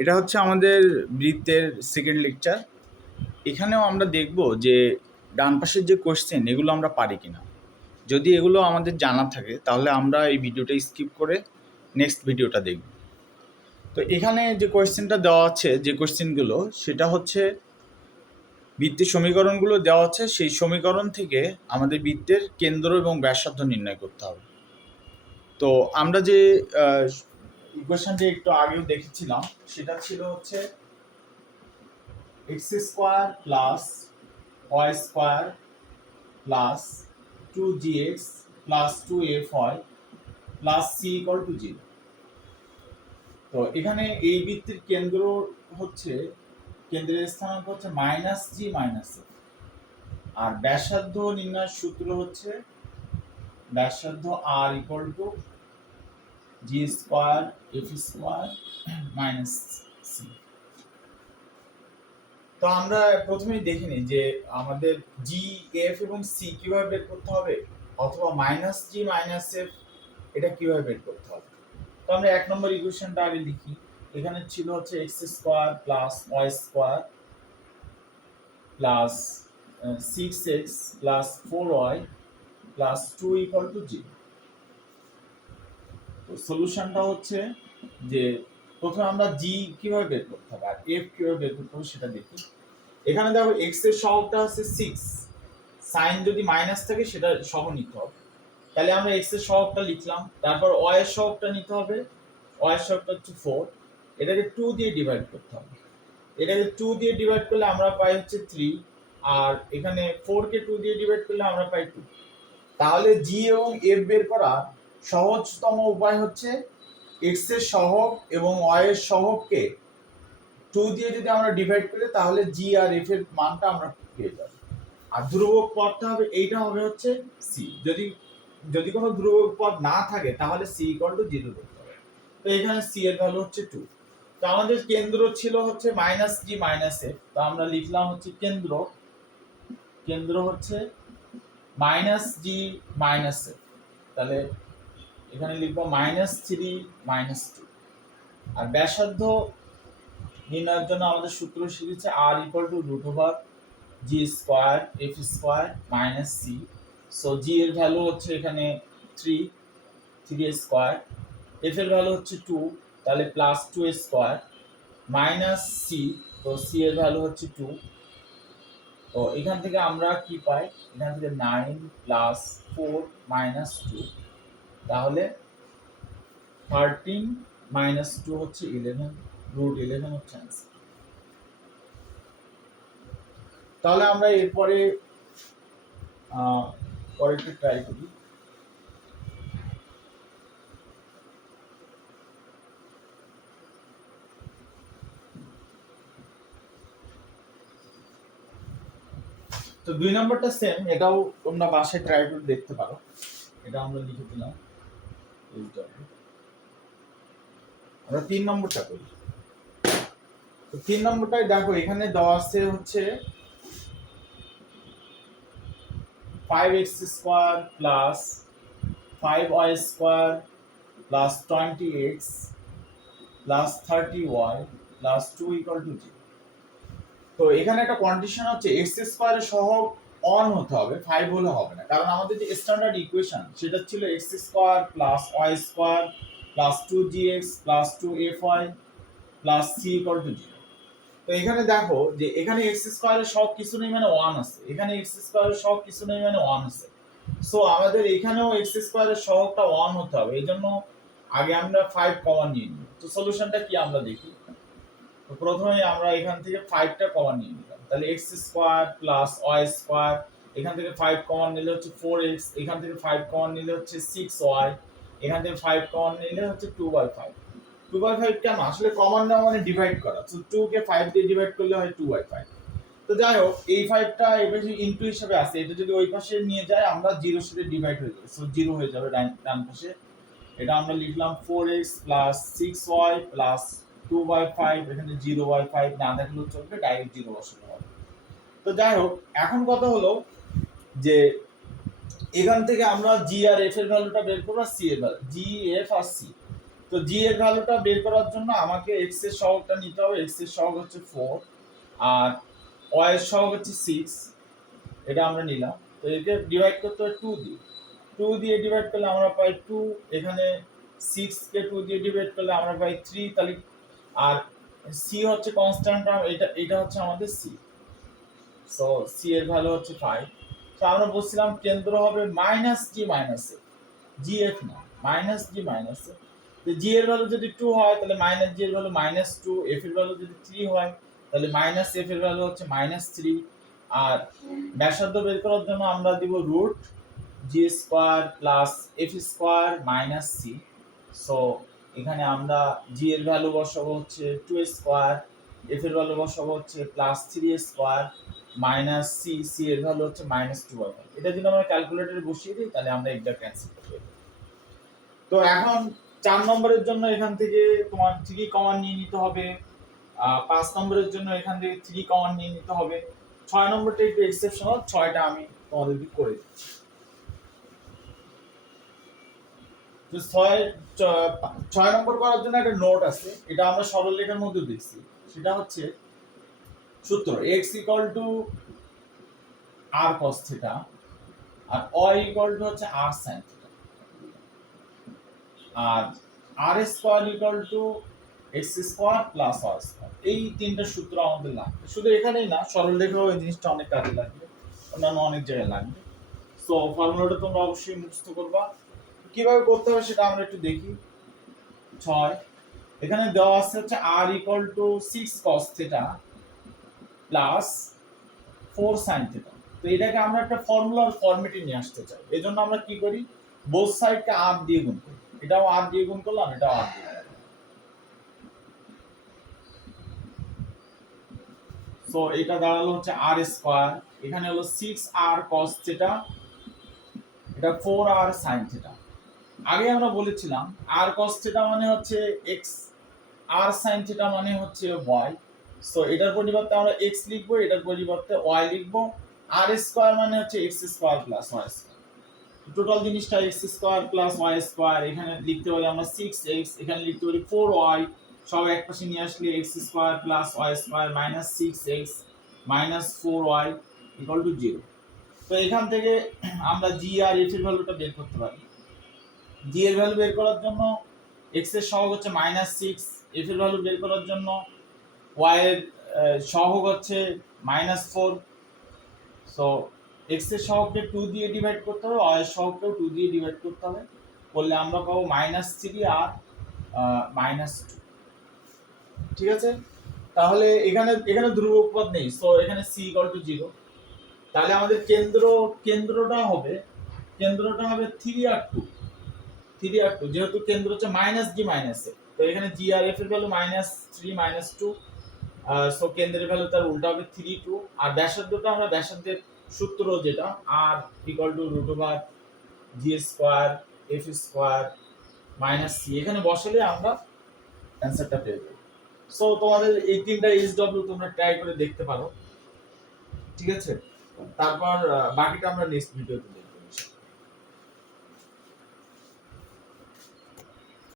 এটা হচ্ছে আমাদের বৃত্তের সেকেন্ড লেকচার। এখানেও আমরা দেখব যে ডান পাশের যে কোশ্চেন এগুলো আমরা পারি কিনা। যদি এগুলো আমাদের জানা থাকে তাহলে আমরা এই ভিডিওটা স্কিপ করে নেক্সট ভিডিওটা দেখব। তো এখানে যে কোশ্চেনটা দেওয়া আছে, যে কোশ্চেনগুলো, সেটা হচ্ছে বৃত্তের সমীকরণগুলো দেওয়া আছে, সেই সমীকরণ থেকে আমাদের বৃত্তের কেন্দ্র এবং ব্যাসার্ধ নির্ণয় করতে হবে। তো আমরা যে ইকুয়েশনটা একটু আগেও দেখেছিলাম সেটা ছিল হচ্ছে x square plus y square plus 2gx plus 2fy plus c equal to 0। তো এখানে এই বৃত্তের কেন্দ্র হচ্ছে, কেন্দ্রের স্থানাঙ্ক হচ্ছে মাইনাস জি মাইনাস এফ, আর ব্যাসার্ধ নির্ণয়ের সূত্র হচ্ছে ব্যাসার্ধ আর equal to G square F square minus C. তো আমরা প্রথমেই দেখে নিই যে আমাদের জি এফ এবং সি কিভাবে বের করতে হবে, অথবা মাইনাস জি মাইনাস এফ এটা কিভাবে বের করতে হবে। তো আমরা 1 নম্বর ইকুয়েশনটা আগে লিখি। এখানে ছিল হচ্ছে x square plus y square plus 6x plus 4y plus 2 equal to 0। তো সলিউশনটা হচ্ছে যে প্রথমে আমরা জি কিভাবে বের করতে হবে আর এফ কিভাবে বের করতে হবে সেটা দেখি। এখানে দেখো এক্স এর সহগটা হচ্ছে 6, সাইন যদি মাইনাস থাকে সেটা সহ নিতে হবে। তাহলে আমরা এক্স এর সহগটা লিখলাম, তারপর ওয়াই এর সহগটা নিতে হবে। ওয়াই এর সহগটা হচ্ছে 4, এটাকে 2 দিয়ে ডিভাইড করতে হবে। এটাকে 2 দিয়ে ডিভাইড করলে আমরা পাই হচ্ছে 3, আর এখানে 4 কে 2 দিয়ে ডিভাইড করলে আমরা পাই 2। তাহলে জি এবং এফ বের করা সহজতম উপায় হচ্ছে এক্স এর সহগ এবং ওয়াই এর সহগকে 2 দিয়ে যদি আমরা ডিভাইড করি তাহলে জি আর এফ এর মানটা আমরা পেয়ে যাব। আর ধ্রুবক পদটা হবে, এইটা হবে হচ্ছে সি। যদি কোনো ধ্রুবক পদ না থাকে তাহলে সি ইকুয়াল টু 0 ধরতে হবে। তো এখানে সি এর ভ্যালু হচ্ছে 2। তো আমাদের কেন্দ্র ছিল হচ্ছে মাইনাস জি মাইনাস এফ, তো আমরা লিখলাম হচ্ছে কেন্দ্র হচ্ছে মাইনাস জি মাইনাস এফ। তাহলে এখানে লিখবো -3 -2। আর ব্যাসার্ধ নির্ণয়ের জন্য আমাদের সূত্র শিখেছে আর equal to √g square F square minus C. So G এর ভ্যালু হচ্ছে এখানে 3 স্কয়ার, এফ এর ভ্যালু হচ্ছে 2, তাহলে প্লাস 2 স্কয়ার মাইনাস সি, তো সি এর ভ্যালু হচ্ছে 2। তো এখান থেকে আমরা কি পাই, এখান থেকে 9 প্লাস 4 মাইনাস 2, তাহলে 13 মাইনাস 2 হচ্ছে 11, √11 হচ্ছে आंसर। তাহলে আমরা এরপরে পরেরটা ট্রাই করি। তো 2 নম্বরটা সেম, এটাও তোমরা বাসায় ট্রাই করে দেখতে পারো। এটা আমরা লিখে দিলাম। আমরা 3 নম্বরটা করি। তো 3 নম্বরটাই দেখো এখানে দেওয়া আছে হচ্ছে 5x square plus 5y square plus 20x plus 30y plus 2 equal to 0। তো এখানে একটা কন্ডিশন হচ্ছে x স্কয়ারের সহগ অন হতে হবে, 5 হলে হবে না, কারণ আমাদের যে স্ট্যান্ডার্ড ইকুয়েশন সেটা ছিল x square plus y square plus 2gx plus 2fy plus c equal to 0। তো এখানে দেখো যে এখানে x স্কয়ারের সহগ কিছু নেই মানে 1 আছে, এখানে x স্কয়ারের সহগ কিছু নেই মানে 1 আছে। সো আমাদের এখানেও x স্কয়ারের সহগটা 1 হতে হবে, এইজন্য আগে আমরা 5 কমন নিয়ে নিই। তো সলিউশনটা কি আমরা দেখি। তো প্রথমে আমরা এখান থেকে 5 টা কমন নিয়ে নিলাম, তাহলে x square plus y square, এখান থেকে 5 কমন নিলে হচ্ছে 4x, এখান থেকে 5 কমন নিলে হচ্ছে 6y, এখান থেকে 5 কমন নিলে হচ্ছে 2/5। 2/5 কেন, আসলে কমন নেওয়া মানে ডিভাইড করা, তো 2 কে 5 দিয়ে ডিভাইড করলে হয় 2/5। তো যাই হোক এই 5 টা এই পাশে ইনটু হিসেবে আছে, এটা যদি ওই পাশে নিয়ে যায় আমরা 0 সাথে ডিভাইড হয়ে যাবে, সো 0 হয়ে যাবে ডান পাশে। এটা আমরা লিখলাম 4x প্লাস 6y প্লাস 2/5, এখানে 0/5 না থাকলেও চলবে, ডাইরেক্ট 0 বসাতে হবে। তো যাই হোক এখন কথা হলো যে এখান থেকে আমরা জি আর এফ এর ভ্যালুটা বের করব, আর সি এর ভ্যালু, জি এফ আর সি। তো জি এর ভ্যালুটা বের করার জন্য আমাকে এক্স এর সহগটা নিতে হবে। এক্স এর সহগ হচ্ছে 4 আর ওয়াই এর সহগ হচ্ছে 6, এটা আমরা নিলাম। তো একে ডিভাইড করতে হবে 2 দিয়ে। 2 দিয়ে ডিভাইড করলে আমরা পাই 2, এখানে 6 কে 2 দিয়ে ডিভাইড করলে আমরা পাই 3, তাহলে আর সি হচ্ছে কনস্ট্যান্ট টার্ম, এটা হচ্ছে আমাদের সি। সো সি এর ভ্যালু হচ্ছে 5। তো আমরা বলছিলাম কেন্দ্র হবে মাইনাস জি মাইনাস এ, জি এফ না, মাইনাস জি মাইনাস এ। তো জি এর ভ্যালু যদি 2 হয় তাহলে মাইনাস জি এর ভ্যালু -2, এফ এর ভ্যালু যদি 3 হয় তাহলে মাইনাস এফ এর ভ্যালু হচ্ছে -3। আর ব্যাসার্ধ বের করার জন্য আমরা দিব root G square plus F square minus C. So এখানে আমরা জি এর ভ্যালু বসাবো হচ্ছে 2 স্কয়ার, এফ এর ভ্যালু বসাবো হচ্ছে +3 স্কয়ার মাইনাস সি, সি এর ভ্যালু হচ্ছে -2। এটা যদি আমরা ক্যালকুলেটরে বসিয়ে দিই তাহলে আমরা এক্সাক্ট অ্যান্সার পেয়ে যাবো। তো এখন 4 নম্বরের জন্য এখান থেকে তোমার 3 কমন নিয়ে নিতে হবে, 5 নম্বরের জন্য এখান থেকে 3 কমন নিয়ে নিতে হবে, 6 নম্বরটা একটু এক্সেপশনাল, 6টা আমি তোমাদেরকে করে দিচ্ছি। তো 6 নম্বর করার জন্য একটা নোট আছে, এটা আমরা সরলরেখার মধ্যে দেখছি। সেটা হচ্ছে সূত্র x r cos θ আর y হচ্ছে r sin θ আর r square x square plus y square. এই তিনটা সূত্র আমাদের লাগবে। শুধু এখানেই না, সরলরেখাও এই জিনিসটা অনেক কাজে লাগবে, অন্যান্য অনেক জায়গায় লাগবে। সো ফর্মুলাটা তোমরা অবশ্যই মুখস্থ করবা। কিভাবে করতে হবে সেটা আমরা একটু দেখি। 6 এখানে দেওয়া আছে হচ্ছে r 6 cos θ প্লাস 4 sin θ। তো এটাকে আমরা একটা ফর্মুলার ফরম্যাটে নিয়ে আসতে চাই। এজন্য আমরা কি করি, বোথ সাইডকে r দিয়ে গুণ করি। এটাও r দিয়ে গুণ করলাম, এটাও r দিয়ে। সো এটা দাঁড়ালো হচ্ছে r স্কয়ার, এখানে হলো 6r cos θ, এটা 4r sin θ। আগে আমরা বলেছিলাম r cos θ মানে হচ্ছে x, r sin θ মানে হচ্ছে y। সো এটার পরিবর্তে আমরা x লিখবো, এটার পরিবর্তে y লিখবো। r স্কয়ার মানে হচ্ছে x square plus y square. Total জিনিসটা x square plus y square, এখানে লিখতে পারি আমরা 6x, এখানে লিখতে পারি 4y, সব একপাশে নিয়ে আসলে x square plus y square minus 6x minus 4y equal to 0। তো এখান থেকে আমরা g আর f এর ভ্যালুটা বের করতে পারি। g এর ভ্যালু বের করার জন্য x এর সহগ হচ্ছে -6, f এর ভ্যালু বের করার জন্য y এর সহগ হচ্ছে -4। সো x এর সহগকে 2 দিয়ে ডিভাইড করতে হবে, y এর সহগকেও 2 দিয়ে ডিভাইড করতে হবে, করলে আমরা পাবো -3 আর -2। ঠিক আছে, তাহলে এখানে ধ্রুবক পদ নেই, সো এখানে c 0। তাহলে আমাদের কেন্দ্রটা হবে 3 আর 2, 3 আর 2, যেহেতু কেন্দ্র হচ্ছে -g - a, তো এখানে g আর f এর ভ্যালু -3 -2। সো কেন্দ্রের ভ্যালু তার উল্টা হবে 3 2। আর ব্যাসার্ধটা আমরা ব্যাসার্ধের সূত্র যেটা r √g square f square - c, এখানে বসালে আমরা অ্যানসারটা পেয়ে যাবো। সো তোমাদের এই তিনটা SW তোমরা ট্রাই করে দেখতে পারো, ঠিক আছে? তারপর বাকিটা আমরা নেক্সট ভিডিওতে দেখব।